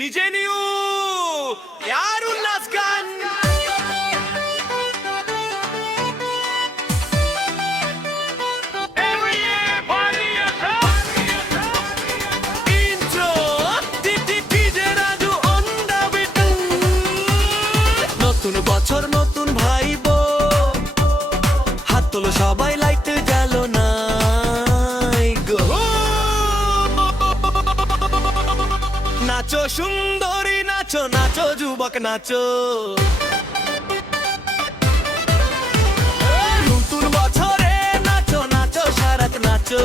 DJ new यार उल्लास गान intro DJ Raju on the beat নতুন বছর নতুন ভাইবো হাত তোলো সবাই লাইট জ্বালো না নাচো সুন্দরী নাচো নাচো যুবক নাচো নতুন বছরে নাচো নাচো সারাত নাচো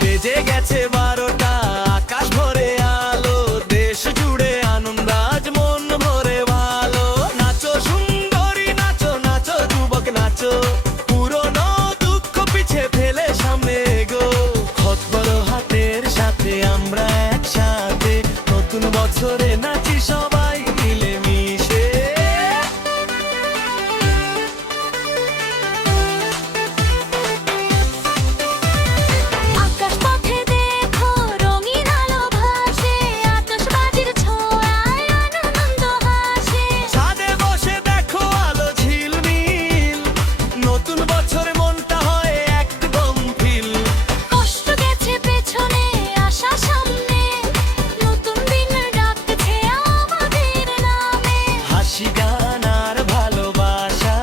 বেজে গেছে 12টা আকাশ ভরে আলো দেশ জুড়ে আনন্দ আজ মন ভরে ভালো নাচো সুন্দরী নাচো নাচো যুবক নাচো পুরনো দুঃখ পিছে ফেলে সামনে এগো আমরা একসাথে নতুন বছরে নাচি সবাই মিলে মিশে আকাশ পথে দেখো রঙিন আলো ভাসে আতশবাজির ছোঁয়ায় আনন্দ হাসে ছাদে বসে দেখো আলো ঝিলমিল নতুন বছরে মনটা হয় একদম ফিল কষ্ট গেছে পেছনে আশা সামনে নতুন দিন ডাকছে আমাদের নামে হাসি গান আর ভালোবাসা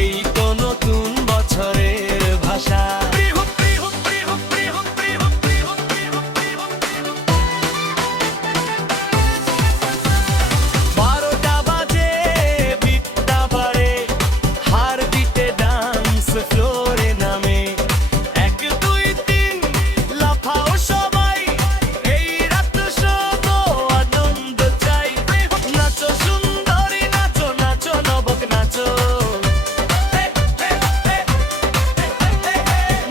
এই তো নতুন বছরের ভাষা 12টা বাজে বিটটা বাড়ে হার বিটে ডান্স ফ্লোরে নামে 1 2 3 লাফাও সবাই এই রাত শুভ আনন্দ চাই নাচো সুন্দরী নাচো নাচো নবক নাচো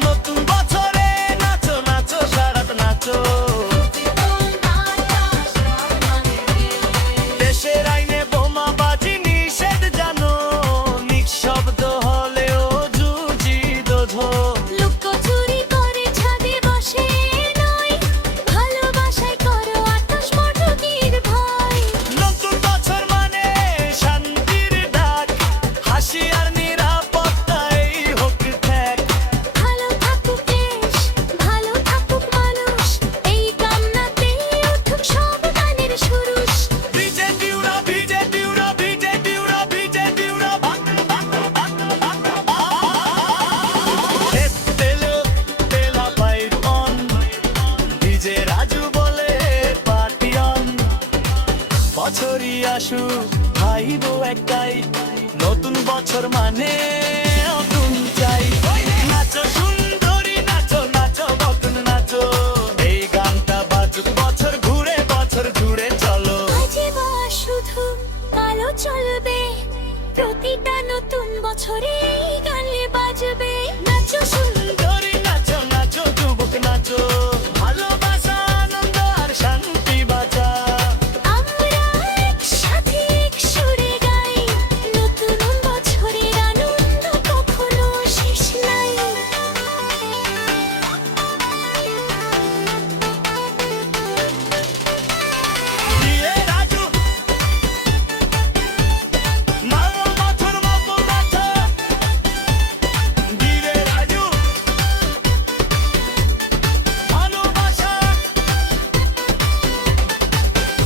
নতুন বছরে নাচো নাচো সারাত নাচো দেশের আইনে বোমা বাজি নিষেধ জানো নিঃশব্দ হলেও জুজি দোধো লুকোচুরি করে ছাদে বসে নয় ভালোবাসায় করো আতশ মটকির ভয় নতুন বছর মানে শান্তির ডাক হাসি আর নিরাপত্তা এই হোক ত্যাগ ভালো থাকুক দেশ ভালো থাকুক মানুষ এই কামনাতেই উঠুক সব গানের সুরুষ ভিজে দিউরা ভিজে দিউরা ভিজে দিউরা ভিজে দিউরা তেলো তেলা বাইর অন ডিজে রাজু বলে পার্টি অন বছরই আসুক ভাইবো একটাই নতুন বছর মানে নতুন চাই নাচো সুন্দরী নাচো নাচো নতুন নাচো এই গানটা বাজুক বছর ঘুরে বছর জুড়ে চলো বাজে বা শুধু আলো চলবে প্রতিটা নতুন বছরে এই গানে বাজবে নাচো সুন্দরী নাচো নাচো যুবক নাচো ভালোবাসা আনন্দ আর শান্তি বাজা আমরা একসাথে এক সুরে গাই নতুন বছরের আনন্দ কখনো শেষ নাই দিয়ে রাজু মামা বছর মতো নাচো দিয়ে রাজু ভালোবাসা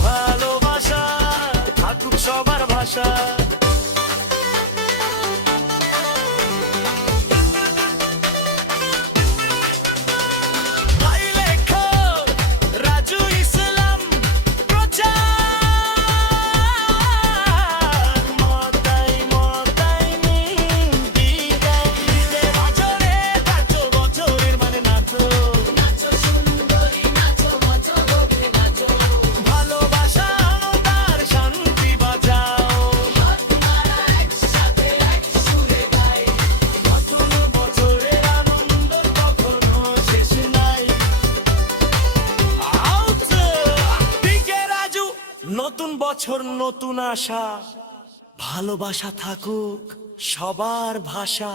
ভালোবাসা থাকুক সবার ভাষা ভাই লেখো রাজু ইসলাম প্রচার মতাই মতাই দিলে বছরে নাচো বছরের মানে নাচো নাচো সুন্দরী নাচো নাচো লোকে নাচো ভালোবাসা আনন্দ আর শান্তি বাজাও আপনারা একসাথে এক সুরে গাই নতুন বছরের আনন্দ কখনো শেষ নাই ডিজে রাজু নতুন বছর নতুন আশা ভালোবাসা থাকুক সবার ভাষা